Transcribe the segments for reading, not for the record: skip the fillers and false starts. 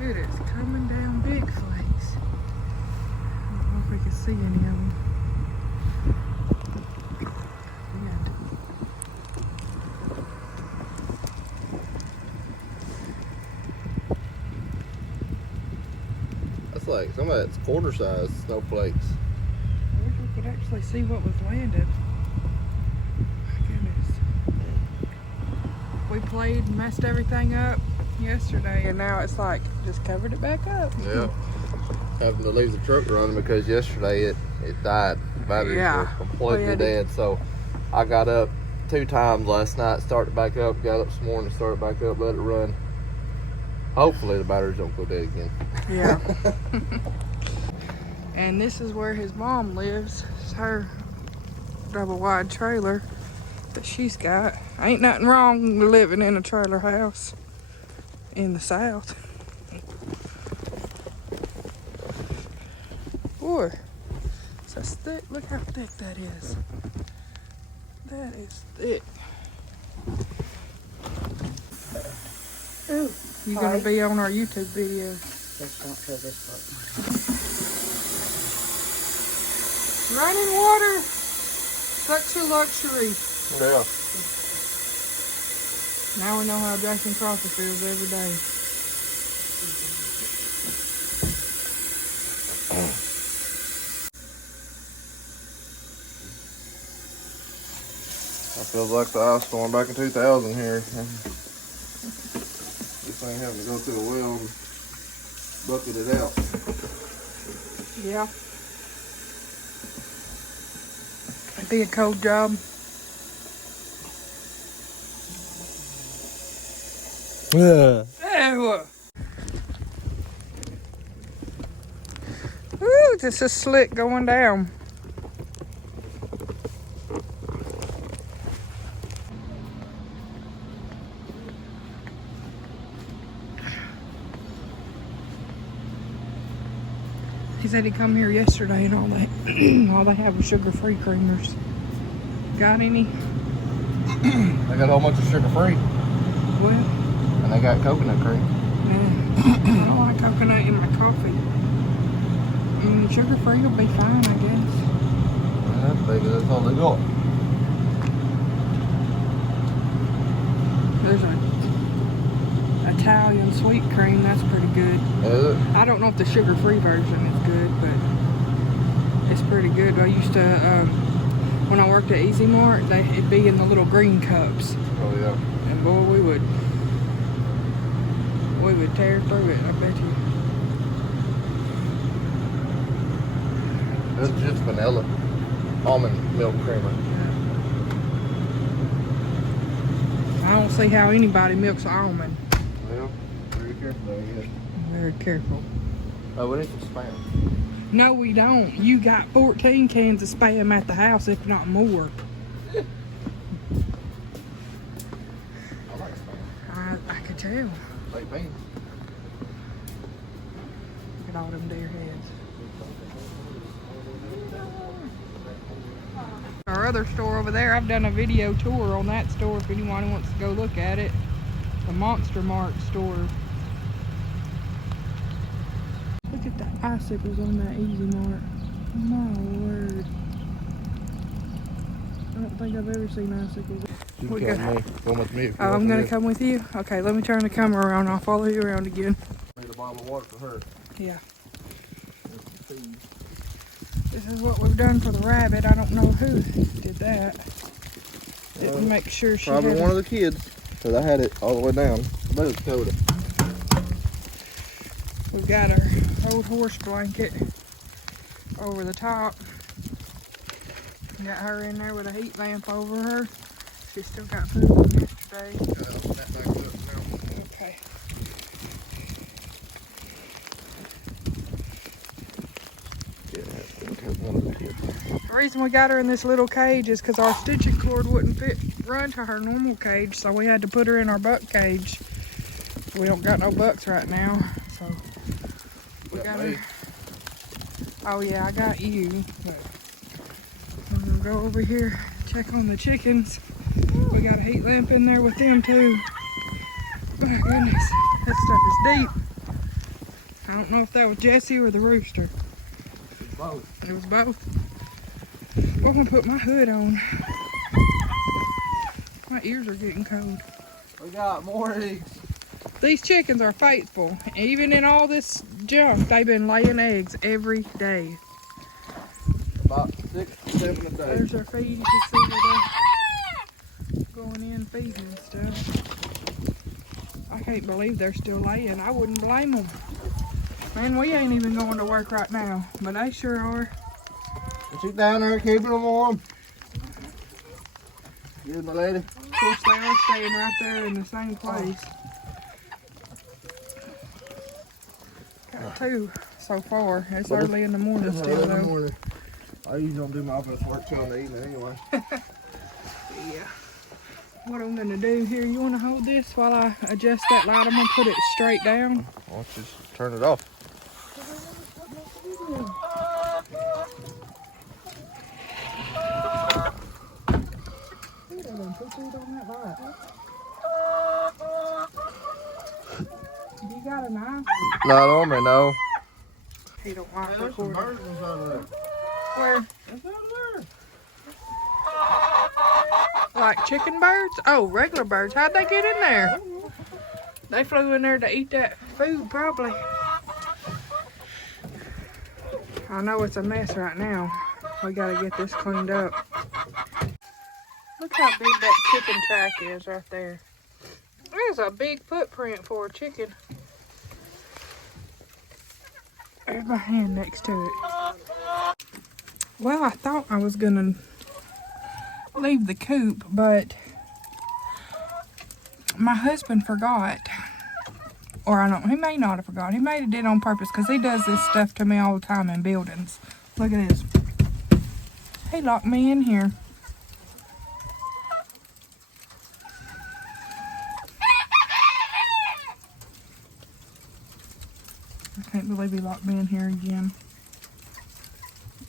It is coming down big flakes. I don't know if we can see any of them. That's like some of that's quarter size snowflakes. I wish we could actually see what was landed. My goodness. We played and messed everything up yesterday, and now it's like just covered it back up. Yeah. Having to leave the truck running because yesterday it died. The batteries were completely dead. So I got up 2 times last night, started back up, got up this morning, started back up, let it run. Hopefully the batteries don't go dead again. Yeah. And this is where his mom lives. It's her double wide trailer that she's got. Ain't nothing wrong with living in a trailer house in the South. Boy, it's a thick. Look how thick that is. That is thick. Ooh, you gonna be on our YouTube video? Just don't show this part. Running water, such a luxury. Yeah. Now we know how Jackson Crawford feels every day. I feel like the ice storm back in 2000 here. This thing having to go through a well and bucket it out. Yeah. It'd be a cold job. Yeah. Ew. Ooh, just a slick going down. He said he come here yesterday and all they have was sugar-free creamers. Got any? They got a whole bunch of sugar-free. Well, And they got coconut cream. I don't like coconut in my coffee. Sugar-free will be fine, I guess. That's all they got. There's an Italian sweet cream, that's pretty good. Is it? I don't know if the sugar-free version is good, but it's pretty good. I used to, when I worked at Easy Mart, it'd be in the little green cups. Oh yeah. And boy, we would tear through it, I bet you. It's just vanilla. Almond milk creamer. I don't see how anybody milks almond. Well, very careful, I guess. Very careful. Oh, what is it? Spam. No, we don't. You got 14 cans of Spam at the house, if not more. I like Spam. I could tell. Like beans. Look at all them deer heads. Our other store over there, I've done a video tour on that store if anyone wants to go look at it. The Monster Mart store. Look at the icicles on that Easy Mart. My word. I don't think I've ever seen icicles. You We can got- come with me. If you Oh, want I'm to gonna do. come with you? Okay, let me turn the camera around. I'll follow you around again. Need a bottle of water for her. Yeah. This is what we've done for the rabbit. I don't know who did that. Didn't make sure she Probably had one of the kids. Because I had it all the way down. But it's cold. We've got our old horse blanket over the top. Got her in there with a heat lamp over her. She's still got food from yesterday. Okay. The reason we got her in this little cage is because our stitching cord wouldn't run to her normal cage, so we had to put her in our buck cage. We don't got no bucks right now, so we got her. Oh yeah, I got you. But I'm gonna go over here, check on the chickens. We got a heat lamp in there with them too. Oh my goodness, that stuff is deep. I don't know if that was Jesse or the rooster. Both. It was both. I'm gonna put my hood on. My ears are getting cold. We got more eggs. These chickens are faithful. Even in all this junk, they've been laying eggs every day. About 6 to 7 a day. There's their feed. You can see where they're going in feeding and stuff. I can't believe they're still laying. I wouldn't blame them. Man, we ain't even going to work right now, but they sure are. Is she down there keeping them warm? Good, my lady. Of course, they are staying right there in the same place. Got 2 so far. It's early in the morning still, though. I usually don't do my office work till in the evening anyway. Yeah. What I'm gonna do here, you wanna hold this while I adjust that light? I'm gonna put it straight down. Why don't you just turn it off? You got a knife? Not on me, no. He don't like There's some recording. birds inside of there. Where? It's out there. Like chicken birds? Oh, regular birds. How'd they get in there? They flew in there to eat that food, probably. I know it's a mess right now. We gotta get this cleaned up. Look how big that chicken track is right there. There's a big footprint for a chicken. There's my hand next to it. Well, I thought I was gonna leave the coop, but my husband forgot. Or I don't, he may not have forgot. He may have did it on purpose because he does this stuff to me all the time in buildings. Look at this. He locked me in here. I can't believe he locked me in here again.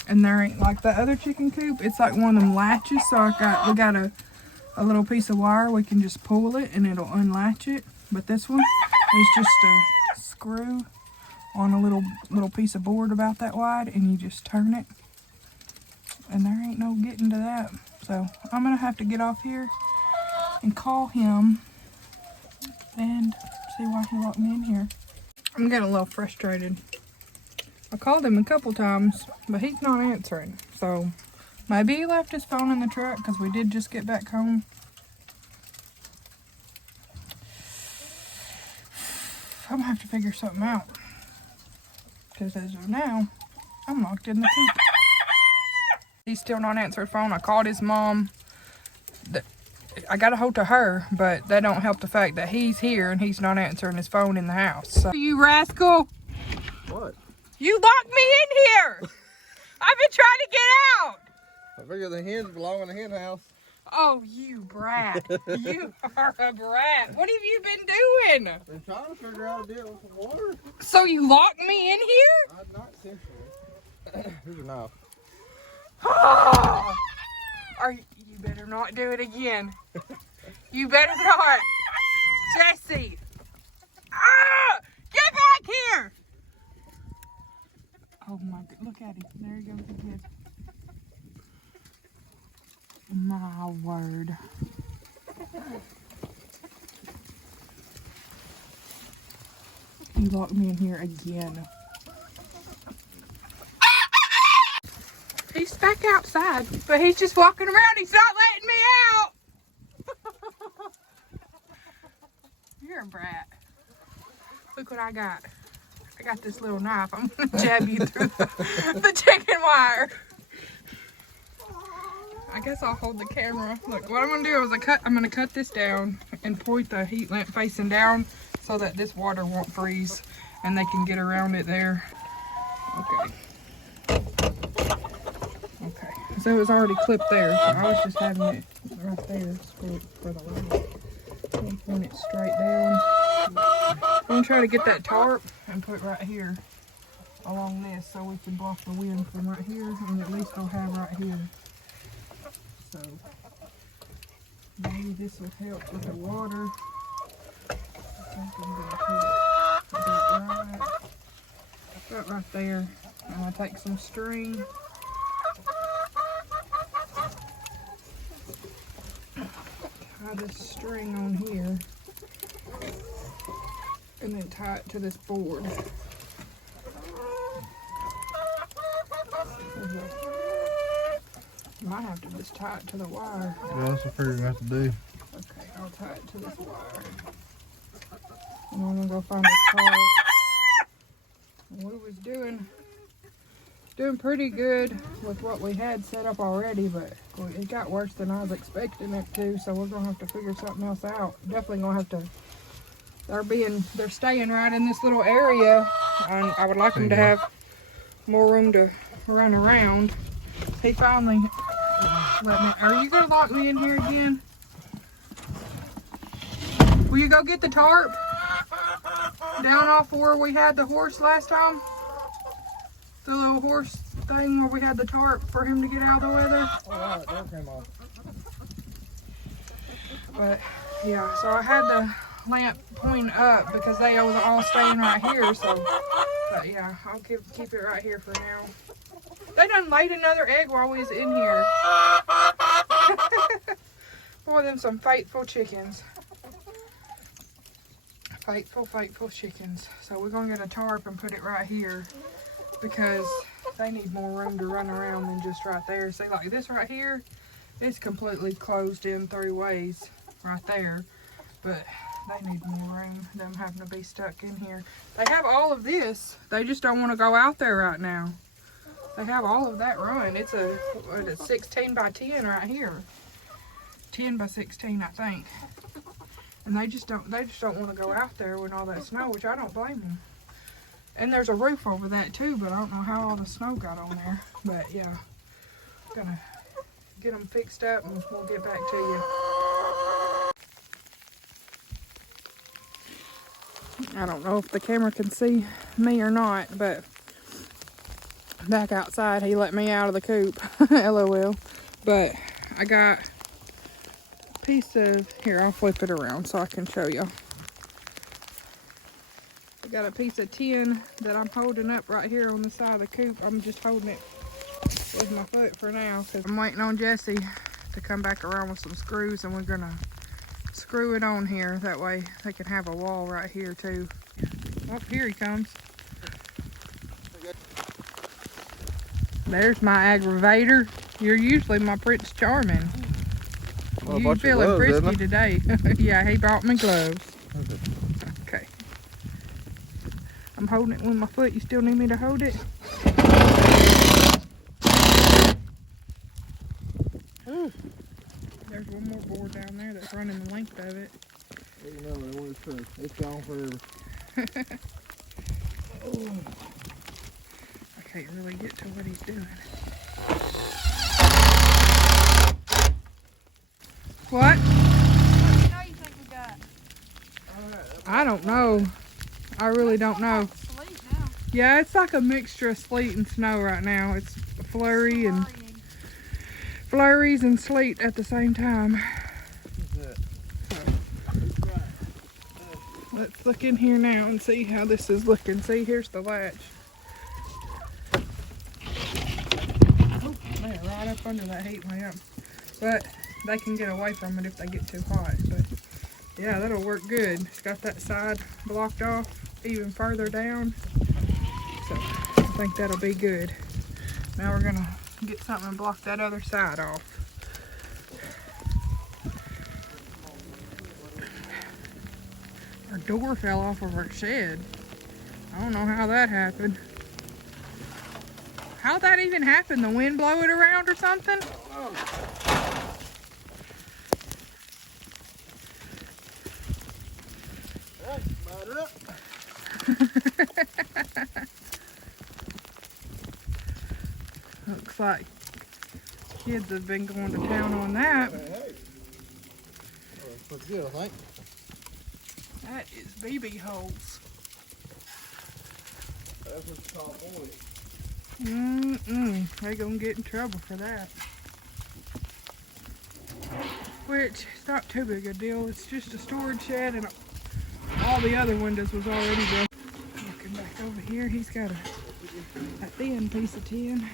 And there ain't like the other chicken coop. It's like one of them latches. So we got a little piece of wire. We can just pull it and it'll unlatch it. But this one is just a screw on a little piece of board about that wide, and you just turn it. And there ain't no getting to that. So I'm gonna have to get off here and call him and see why he locked me in here. I'm getting a little frustrated. I called him a couple times, but he's not answering. So maybe he left his phone in the truck because we did just get back home. I'm gonna have to figure something out. Because as of now, I'm locked in the coop. He's still not answering phone. I called his mom. I got a hold of her, but that don't help the fact that he's here and he's not answering his phone in the house. So. You rascal! What? You locked me in here! I've been trying to get out! I figure the hens belong in the hen house. Oh, you brat. You are a brat. What have you been doing? Been trying to figure out how to deal with some water. So you locked me in here? I'm not sensual. Here's a knife. You better not do it again. You better not. Jesse. Ah! Get back here! Oh my God, look at him. There he goes again. My word. He locked me in here again. He's back outside, but he's just walking around. He's not letting me out. You're a brat. Look what I got. I got this little knife. I'm going to jab you through the chicken wire. I guess I'll hold the camera. Look, what I'm going to do is I'm going to cut this down and point the heat lamp facing down so that this water won't freeze and they can get around it there. Okay. Okay. So it was already clipped there. So I was just having it right there for the light. Point it straight down. I'm going to try to get that tarp and put it right here along this so we can block the wind from right here, and at least we'll have right here. So maybe this will help with the water. I think I'm going to put it about right right there. And I'll take some string. Tie this string on here. And then tie it to this board. Might have to just tie it to the wire. Yeah, that's what I figured I have to do. Okay, I'll tie it to this wire. And I'm gonna go find the tarp. We was doing pretty good with what we had set up already, but it got worse than I was expecting it to, so we're gonna have to figure something else out. Definitely gonna have to. They're staying right in this little area, and I would like them to have more room to run around. He finally let me. Are you gonna lock me in here again? Will you go get the tarp down off where we had the horse last time? The little horse thing where we had the tarp for him to get out of the weather. Oh, that came off. But yeah, so I had the lamp pointing up because they was all staying right here. So, but yeah, I'll keep it right here for now. They done laid another egg while we was in here. Boy, them some faithful chickens. Faithful chickens. So we're gonna get a tarp and put it right here because they need more room to run around than just right there. See, like this right here, it's completely closed in 3 ways right there, but they need more room, them having to be stuck in here. They have all of this, they just don't want to go out there right now. They have all of that run. It's a 16 by 10 right here. 10 by 16, I think. And they just don't want to go out there with all that snow, which I don't blame them. And there's a roof over that too, but I don't know how all the snow got on there. But yeah, I'm gonna get them fixed up and we'll get back to you. I don't know if the camera can see me or not, but back outside he let me out of the coop. LOL. But I got a piece of, here I'll flip it around so I can show you. I got a piece of tin that I'm holding up right here on the side of the coop. I'm just holding it with my foot for now because I'm waiting on Jesse to come back around with some screws, and we're gonna screw it on here. That way they can have a wall right here too. Oh, here he comes. There's my aggravator. You're usually my Prince Charming. Well, You feeling gloves, frisky today. Yeah, he brought me gloves. Okay. I'm holding it with my foot. You still need me to hold it? Ooh. There's one more board down there that's running the length of it. It's gone forever. Oh. I can't really get to what he's doing. What? What you think we got? I don't know. I really don't know. Sleet now. Yeah, it's like a mixture of sleet and snow right now. It's flurries and sleet at the same time. Let's look in here now and see how this is looking. See, here's the latch. Oh, they're right up under that heat lamp. But they can get away from it if they get too hot. But yeah, that'll work good. It's got that side blocked off even further down. So I think that'll be good. Now we're gonna get something and block that other side off. Our door fell off of our shed. I don't know how that happened. How'd that even happen? The wind blow it around or something? Looks like kids have been going to town on that. Looks good, I think. That is BB holes. That's what you call boys. They're gonna get in trouble for that. Which, it's not too big a deal. It's just a storage shed and all the other windows was already built. Looking back over here, he's got a A thin piece of tin.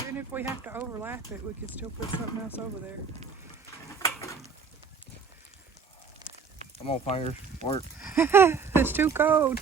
Even if we have to overlap it, we could still put something else over there. Come on, fingers. Work. It's too cold.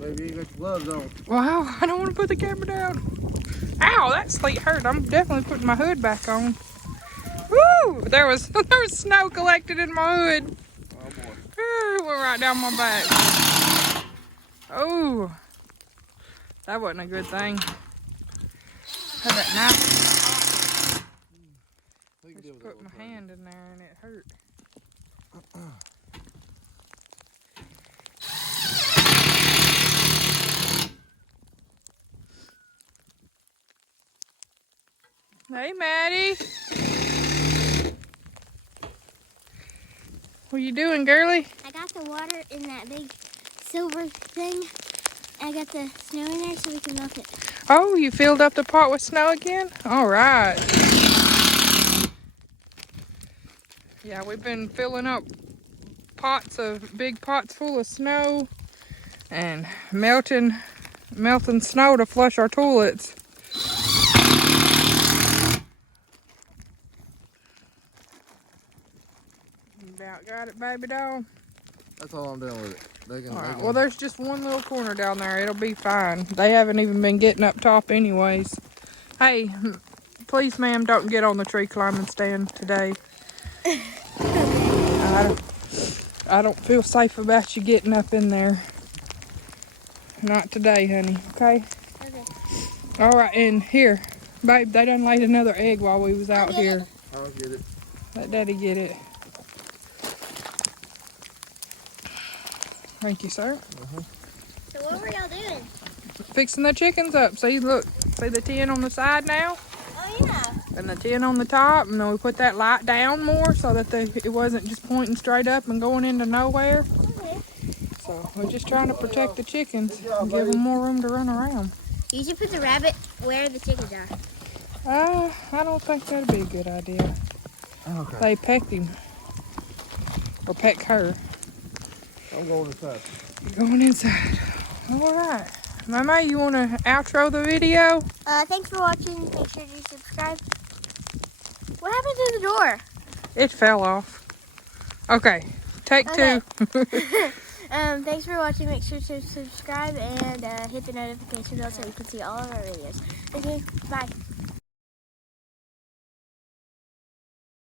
Baby, you got your gloves on. Wow, I don't want to put the camera down. Ow, that sleet hurt. I'm definitely putting my hood back on. Woo! There was snow collected in my hood. Oh boy. It went right down my back. Oh, that wasn't a good thing. Had that knife. Just put my hand in there and it hurt. Hey, Maddie. What you doing, girlie? I got the water in that big silver thing. I got the snow in there so we can melt it. Oh, you filled up the pot with snow again? All right. Yeah, we've been filling up big pots full of snow and melting snow to flush our toilets. About got it, baby doll. That's all I'm doing with it. All right, well, there's just one little corner down there. It'll be fine. They haven't even been getting up top anyways. Hey, please, ma'am, don't get on the tree climbing stand today. I don't feel safe about you getting up in there. Not today, honey, okay? Okay. All right, and here, babe, they done laid another egg while we was out here. I'll get it. Let Daddy get it. Thank you, sir. So what were y'all doing? Fixing the chickens up. See, look. See the tin on the side now? Oh yeah. And the tin on the top. And then we put that light down more so that it wasn't just pointing straight up and going into nowhere. Okay. So we're just trying to protect the chickens and give them more room to run around. You should put the rabbit where the chickens are. I don't think that'd be a good idea. Okay. They pecked him. Or peck her. I'm going inside. You're going inside. All right. Mama, you want to outro the video? Thanks for watching. Make sure to subscribe. What happened to the door? It fell off. Okay. Take Okay. 2. Thanks for watching. Make sure to subscribe and hit the notification bell so you can see all of our videos. Okay, bye.